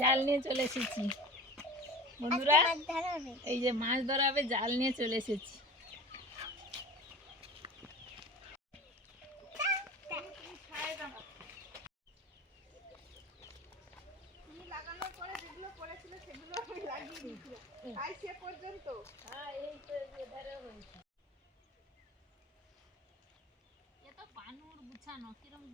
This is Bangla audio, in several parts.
জাল নিয়ে চলে এসেছি বন্ধুরা, এই যে মাছ ধরা হবে, জাল নিয়ে চলে এসেছি। পানুর গুছানো কিরম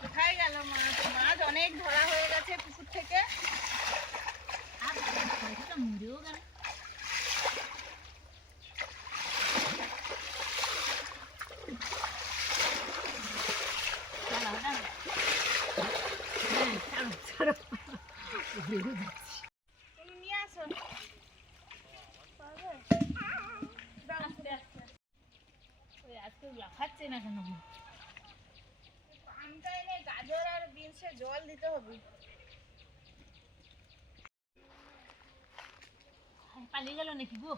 কোথায় গেল মাছ? মাছ অনেক ধরা হয়ে গেছে পুকুর থেকে। আর মরেও গেল। নিয়ে আসো। আজকে লাফাচ্ছে না কেন? আমটা এনে গাজর আর বিনসে জল দিতে হবে। পালিয়ে গেল নাকি গো?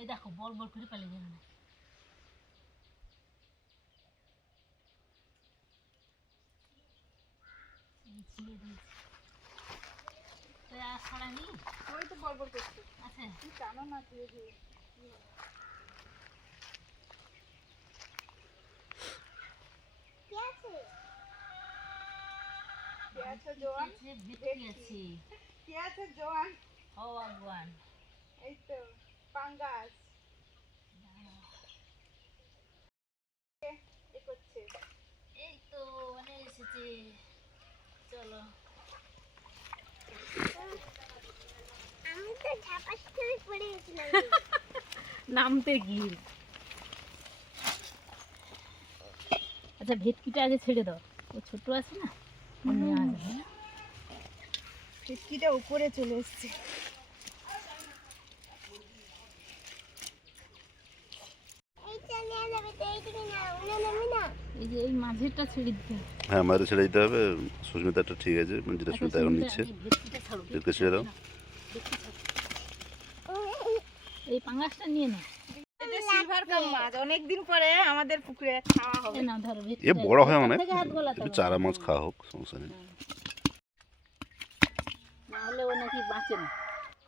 এই দেখো বড় বড় করে পালিয়ে গেল না। ওই তো বড় বড় করছে। আচ্ছা তুই জানো না তুই এই তো পাঙ্গাস এই তো অনেক এসেছে। চলো নামতে গিয়ে আচ্ছা ভেটকিটা আগে ছেড়ে দাও, ও ছোট আছে না, ভেটকিটা উপরে চলে এসছে। এই যে এই মাঝেরটা ছেড়ে দিতে হবে। হ্যাঁ মাঝে ছেড়ে দিতে হবে। সুস্মিতাটা ঠিক আছে, যেটা সুস্মিতা এখন নিচ্ছে। ভেটকি ছেড়ে দাও। এই পাঙ্গাসটা নিয়ে নাও। এটা সিলভার কাপ মাছ, অনেকদিন পরে আমাদের পুকুরে খাওয়া হবে। না ধরো এ বড় হয় অনেক, একটু চারা মাছ খাওয়া হোক, সমস্যা নেই। না হলে ও নাকি বাঁচে না।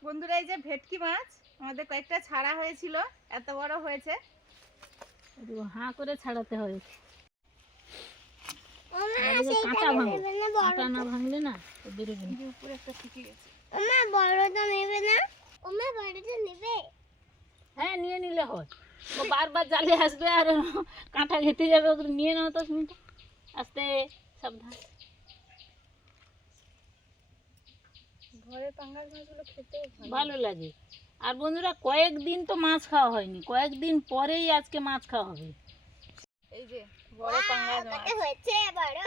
বন্ধুরা এই যে ভেটকি মাছ আমাদের কয়েকটা ছাড়া হয়েছিল, এত বড় হয়েছে। হাঁ করে ছাড়াতে হবে, কাঁটা ভাঙো, কাঁটা না ভাঙলে না বেরোবে না। উপরে একটা শিখে গেছে। হ্যাঁ নিয়ে নিলে হয়, ও বারবার জালে আসবে আর কাঁটা ঘেটে যাবে, ওগুলো নিয়ে নাও তো সুমিতা, আস্তে সাবধান। ঘরে পাঙ্গাস মাছগুলো খেতে ভালো লাগে। আর বন্ধুরা কয়েকদিন তো মাছ খাওয়া হয়নি, কয়েকদিন পরেই আজকে মাছ খাওয়া হবে। এই যে বড় পাঙ্গাস মাছ হয়েছে বড়।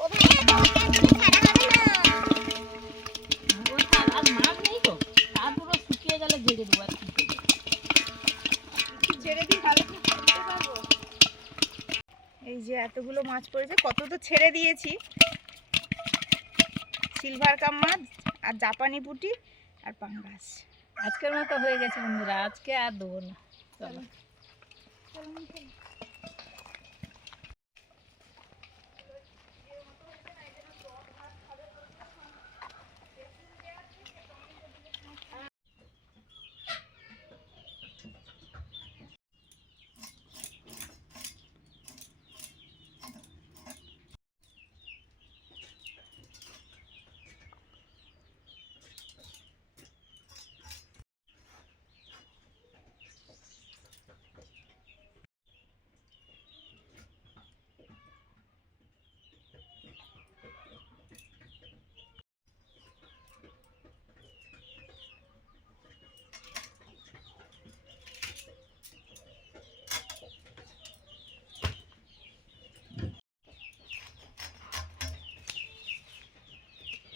ও ভাইয়া তোমাকে আজকে ছাড়া হবে না। আর মাছ নেই তো, তারপরে শুকিয়ে গেলে ঝেড়ে দেবো। আর কি ছেড়ে দিই ভালো করে করতে পারবো। এই যে এতগুলো মাছ পড়েছে, কত তো ছেড়ে দিয়েছি। সিলভার কাপ মাছ আর জাপানি পুঁটি আর পাঙ্গাস। আজকের মতো হয়ে গেছে বন্ধুরা, আজকে আর দেবো না। চলো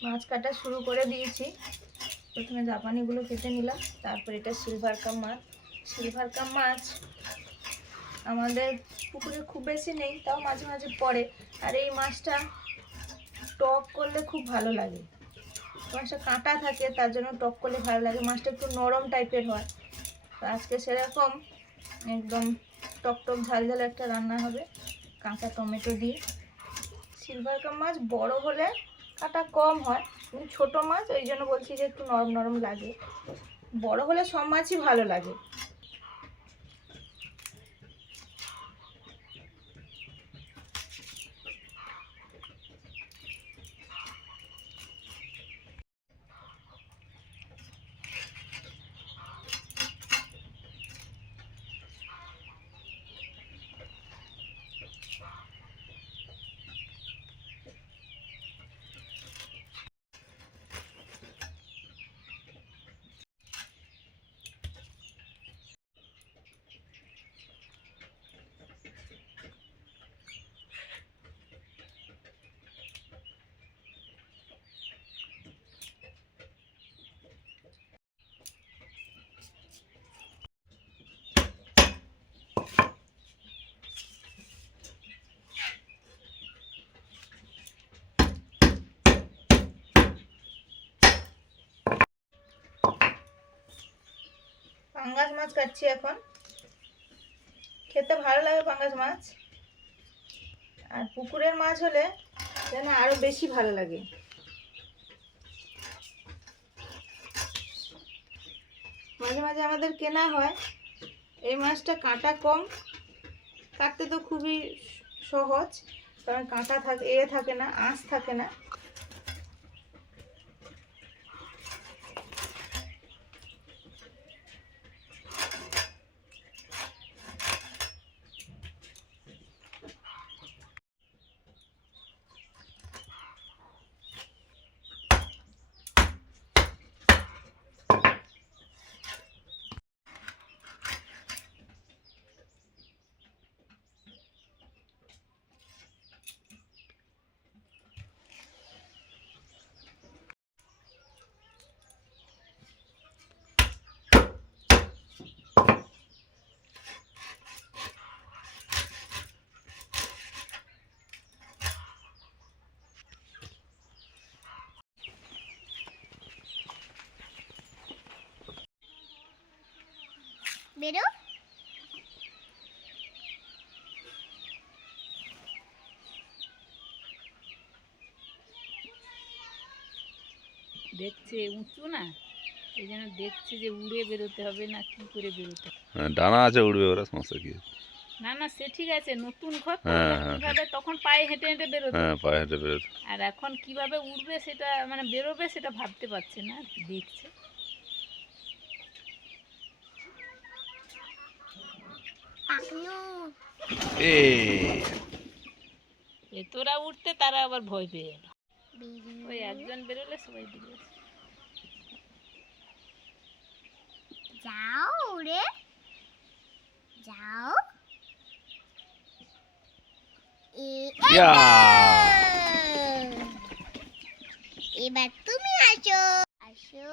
মাছ কাটা শুরু করে দিয়েছি। প্রথমে জাপানিগুলো কেটে নিলাম, তারপর এটা সিলভার কাপ মাছ। সিলভার কাপ মাছ আমাদের পুকুরে খুব বেশি নেই, তাও মাঝে মাঝে পড়ে। আর এই মাছটা টক করলে খুব ভালো লাগে। মাছটা কাঁটা থাকে, তার জন্য টক করলে ভালো লাগে। মাছটা একটু নরম টাইপের হয়। তো আজকে সেরকম একদম টক টক ঝাল ঝাল একটা রান্না হবে কাঁচা টমেটো দিয়ে। সিলভার কাপ মাছ বড় হলে কাঁটা কম হয়, কিন্তু ছোটো মাছ ওই জন্য বলছি যে একটু নরম নরম লাগে। বড় হলে সব মাছই ভালো লাগে। পাঙ্গাস মাছ কাটছি এখন। খেতে ভালো লাগে পাঙ্গাস মাছ, আর পুকুরের মাছ হলে যেন আরো বেশি ভালো লাগে। মাঝে মাঝে আমাদের কেনা হয়। এই মাছটা কাঁটা কম, কাটতে তো খুবই সহজ, কারণ কাঁটা থাকে না, আঁশ থাকে না। বেরো। দেখছে উঁচু না, এই জন্য দেখছে যে উড়ে বেরোতে হবে না কি করে বেরোতে হবে। হ্যাঁ, ডানা আছে, উড়বে, ওরা সমস্যা কি আছে? না না, সে ঠিক আছে, নতুন ঘর তো, হ্যাঁ, এবার হ্যাঁ, কিভাবে তখন পায়ে হেঁটে হেঁটে বেরোতো, হ্যাঁ, পায়ে হেঁটে বেরোতে। আর এখন কিভাবে উঠবে সেটা মানে বেরোবে সেটা ভাবতে পারছে না, আর কি দেখছে। পাখনু তোরা উঠতে তারা আবার ভয় পেয়ে গেল। বেরো। ওই একজন বেরোলে সবাই বেরোবে। যাও রে, যাও। ইয়া! এবার তুমি আসো, আসো।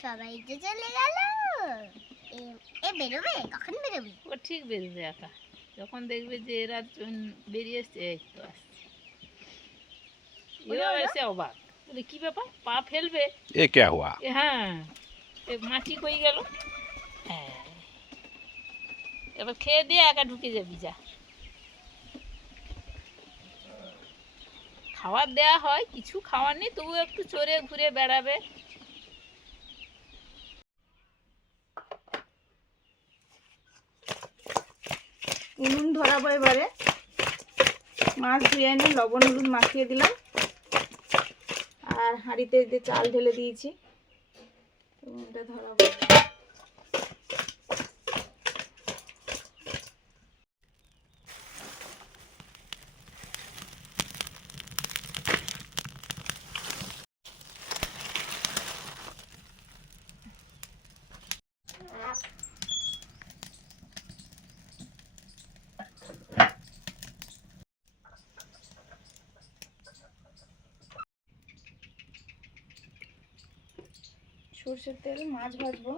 সবাই তো চলে গেল। এ বেরোবে, কখন বেরোবে? ও ঠিক বেরোবে একা, যখন দেখবে যে এরা বেরিয়ে এসছে, এই তো আসছে। এবার এসে অবাক, বলে কি ব্যাপার, পা ফেলবে। এ ক্যা হুয়া? হ্যাঁ, মাটি কই গেল। হ্যাঁ, এবার খেয়ে দিয়ে একা ঢুকে যাবি, যা। খাবার দেয়া হয়, কিছু খাওয়ার নেই, তবু একটু চড়ে ঘুরে বেড়াবে। উনুন ধরাবো এবারে। মাছ ধুয়ে এনে লবণ হলুদ মাখিয়ে দিলাম, আর হাঁড়িতে যে চাল ঢেলে দিয়েছি, উনুনটা ধরাবো। সর্ষের তেল, মাছ ভাজবো।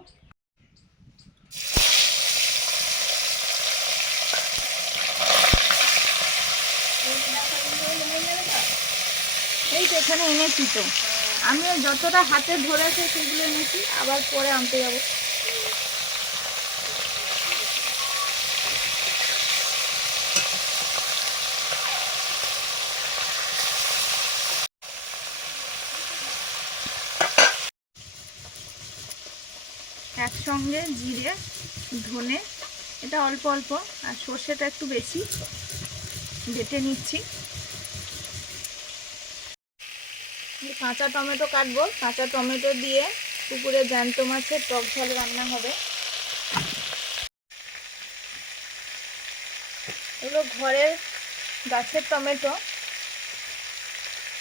এই তো এখানে এনেছি তো, আমি যতটা হাতে ধরেছে সেগুলো এনেছি, আবার পরে আনতে যাবো। একসঙ্গে জিরে, ধনে, এটা অল্প অল্প, আর সর্ষেটা একটু বেশি বেটে নিচ্ছি। কাঁচা টমেটো কাটবো, কাঁচা টমেটো দিয়ে পুকুরে জ্যান্ত মাছের টক ঝাল রান্না হবে। এগুলো ঘরের গাছের টমেটো,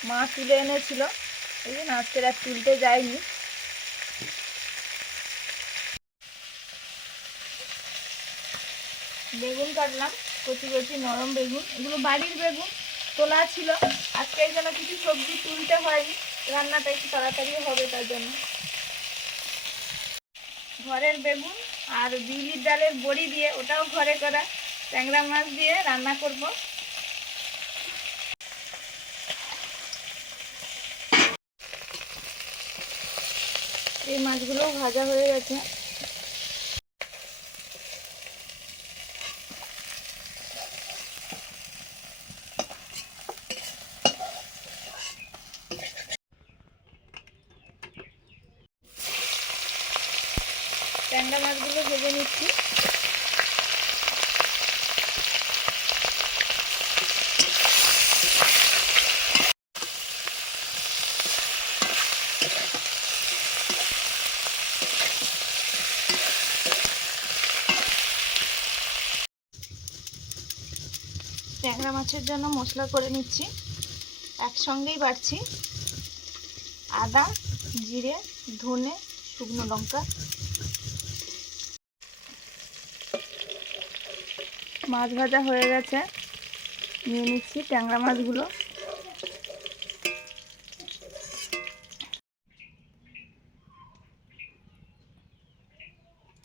মা তুলে এনেছিল, এই জন্য আজকের আর তুলতে যায়নি। বেগুন কাটলাম, কচি কচি নরম বেগুন, এগুলো বাড়ির বেগুন তোলা ছিল। আজকে এই জন্য কিছু সবজি তুলতে হয়নি, রান্নাটা একটু তাড়াতাড়ি হবে তার জন্য। ঘরের বেগুন আর বিউলির ডালের বড়ি দিয়ে, ওটাও ঘরে করা, ট্যাংরা মাছ দিয়ে রান্না করব। এই মাছগুলো ভাজা হয়ে গেছে। ট্যাংরা মাছগুলো ভেজে নিচ্ছি। ট্যাংরা মাছের জন্য মশলা করে নিচ্ছি, একসঙ্গেই বাটছি। আদা, জিরে, ধনে, শুকনো লঙ্কা। মাছ ভাজা হয়ে গেছে, নিয়ে নিচ্ছি ট্যাংরা মাছগুলো।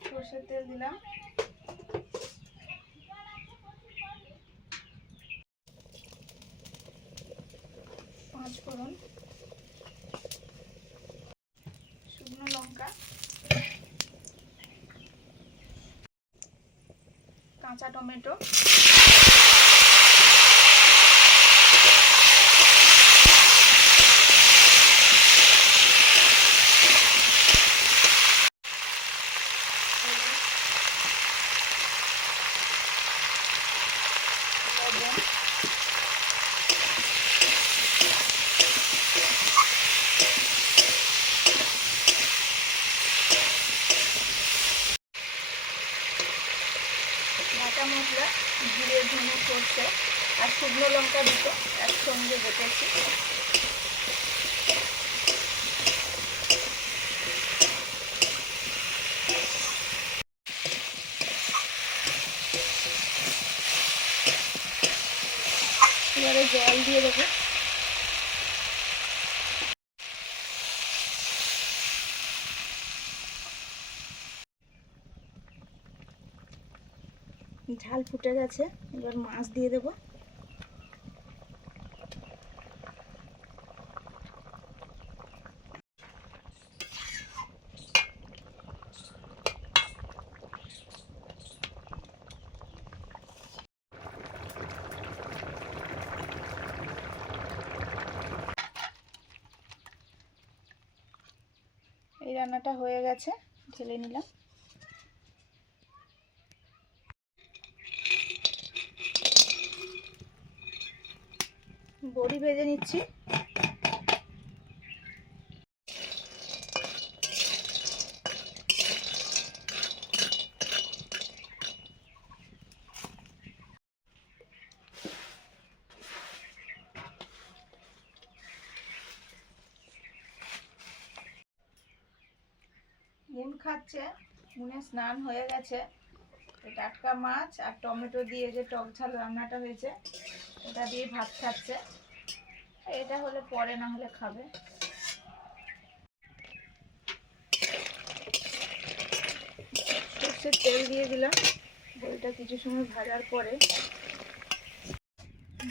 সরষের তেল দিলাম, পাঁচ ফোড়ন, শুকনো লঙ্কা, কাঁচা টমেটো, লবণ, বাটা মশলা, জিরে, ধনে, সরষে আর শুকনো লঙ্কা দুটো একসঙ্গে বেটেছি। এবারে জল দিয়ে দেবো। ঝাল ফুটে গেছে, এবার মাছ দিয়ে দেবো। এই রান্নাটা হয়ে গেছে, ঢেলে নিলাম। বড়ি ভেজে নিচ্ছি। মুন খাচ্ছে, মুনে স্নান হয়ে গেছে। টাটকা মাছ আর টমেটো দিয়ে যে টক ঝাল রান্নাটা হয়েছে, এটা দিয়ে ভাত খাচ্ছে। এটা হলে পরে না হলে খাবে। সর্ষের তেল দিয়ে দিলাম। বড়িটা কিছু সময় ভাজার পরে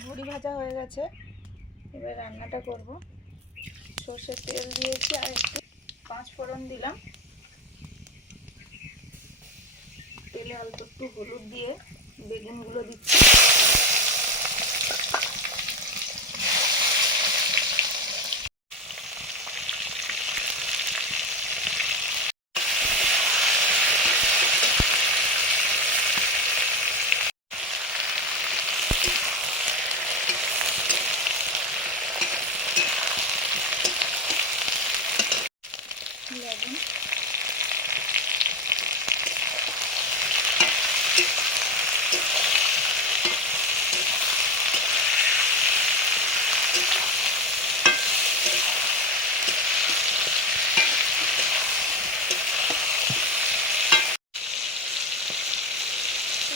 বড়ি ভাজা হয়ে গেছে, এবার রান্নাটা করব। সর্ষের তেল দিয়েছি আর একটু 5 ফোড়ন দিলাম। তেলে অল্প একটু হলুদ দিয়ে বেগুনগুলো দিচ্ছি। লবণ,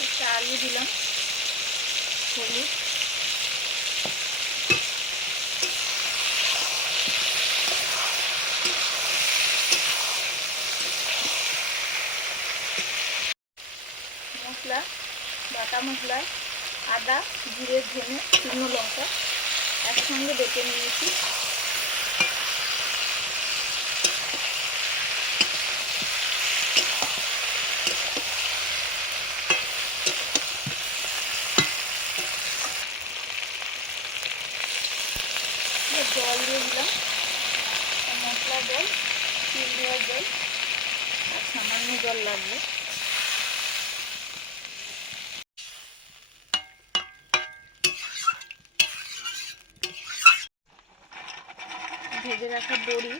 একটা আলু দিলাম, হলুদ, মশলা, বাটা মশলা, আদা, জিরে, ধনে, শুকনো লঙ্কা একসঙ্গে বেটে নিয়েছি। জল দিয়ে দিলাম, মশলা জল, তিল দেওয়ার জল আর সামান্য জল লাগবে। ভেজে রাখা বড়ি,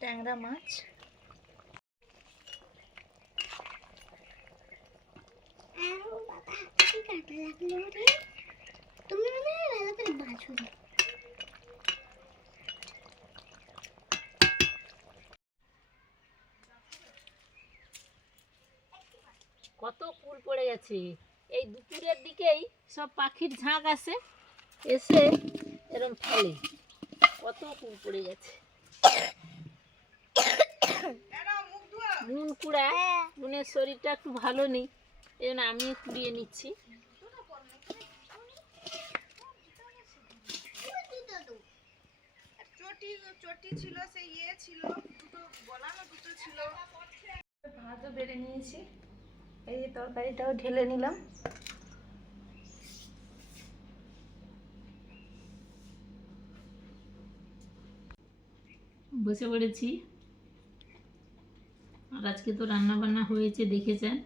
ট্যাংরা মাছ, তুমি মানে ভালো করে বাছো না। কত কুল পড়ে গেছে। এই দুপুরের দিকেই সব পাখির ঝাঁক আসে, এসে এরম ফেলে। কত কুল পড়ে গেছে। নুন কুড়া, নুনের শরীরটা একটু ভালো নেই, এই জন্য আমি কুড়িয়ে নিচ্ছি। ভাতও বেড়ে নিয়েছি, এই যে তরকারিটাও ঢেলে নিলাম। বসে পড়েছি। আর আজকে তো রান্না বান্না হয়েছে দেখেছেন,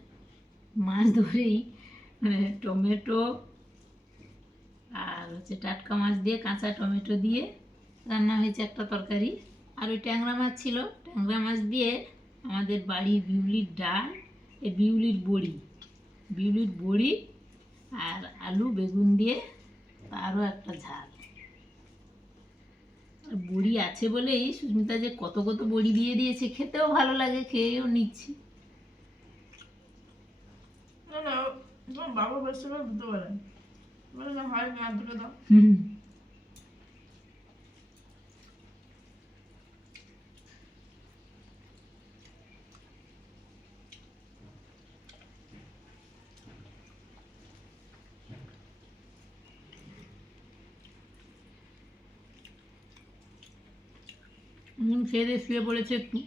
মাছ ধরেই টমেটো আর হচ্ছে টাটকা মাছ দিয়ে, কাঁচা টমেটো দিয়ে রান্না হয়েছে একটা তরকারি। আর ওই ট্যাংরা মাছ ছিল, ট্যাংরা মাছ দিয়ে আমাদের বাড়ির বিউলির ডাল, এই বিউলির বড়ি আর আলু বেগুন দিয়ে তারও একটা ঝাল। আর বড়ি আছে বলেই সুস্মিতা যে কত কত বড়ি দিয়ে দিয়েছে, খেতেও ভালো লাগে, খেয়েও নিচ্ছি। বাবা বসে বুঝতে পারেন, বলে না হয় না দুটো দাও। খেয়ে দিয়ে শুয়ে পড়েছে একটু।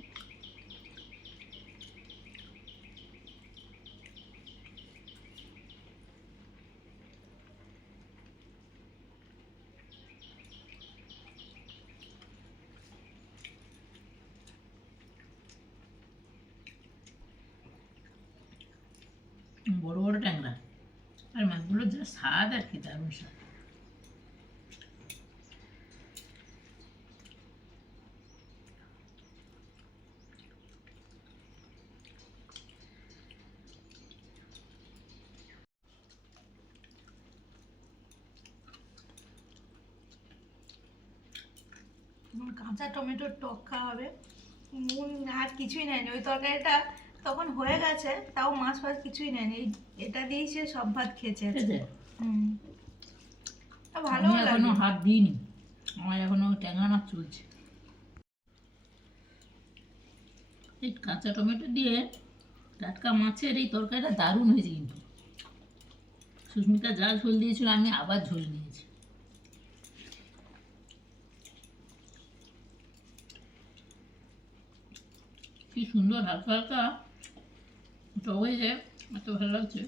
বড় বড় ট্যাংরা, আর মাছগুলো যা স্বাদ, আর কি দারুণ স্বাদ। কাঁচা টমেটোর টক খাওয়া হবে, নুন আর কিছুই নেয়নি। ওই তরকারিটা তখন হয়ে গেছে, তাও মাছ ফাছ কিছুই নেয়নি, এটা দিয়েই সে সব ভাত খেয়েছে। ঠিক আছে। আর আমি ভালোও এখনো লাগে। হাত দিইনি, আমার এখনো ট্যাংরা মাছ চলছে। এই কাঁচা টমেটো দিয়ে টাটকা মাছের এই তরকারিটা দারুণ হয়েছে কিন্তু। সুস্মিতা যা ঝোল দিয়েছিল আমি আবার ঝোল নিয়েছি। কি সুন্দর হালকা হালকা টক হয়েছে, এত ভালো লাগছে।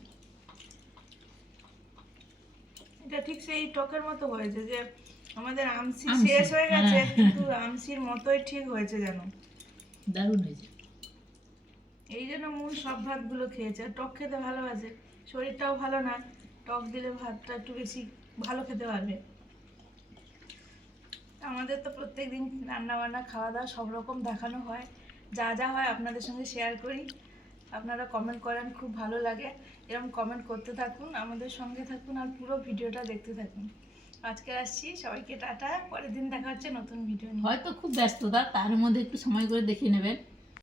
এটা ঠিক সেই টকের মতো হয়েছে যে আমাদের আমসি আমসি, শেষ হয়ে গেছে, হ্যাঁ। কিন্তু আমসির মতোই ঠিক হয়েছে যেন। দারুণ হয়েছে। এই জন্য মূল সব ভাতগুলো খেয়েছে। আর টক খেতে ভালোবাসে, শরীরটাও ভালো না, টক দিলে ভাতটা একটু বেশি ভালো খেতে পারবে। আমাদের তো প্রত্যেকদিন রান্না বান্না খাওয়া দাওয়া সব রকম দেখানো হয়, যা যা হয় আপনাদের সঙ্গে শেয়ার করি। আপনারা কমেন্ট করেন, খুব ভালো লাগে। এরকম কমেন্ট করতে থাকুন, আমাদের সঙ্গে থাকুন, আর পুরো ভিডিওটা দেখতে থাকুন। আজকে আসছি, সবাইকে টাটা, পরের দিন দেখা হচ্ছে নতুন ভিডিও নিয়ে। হয়তো খুব ব্যস্ততা, তার মধ্যে একটু সময় করে দেখে নেবেন।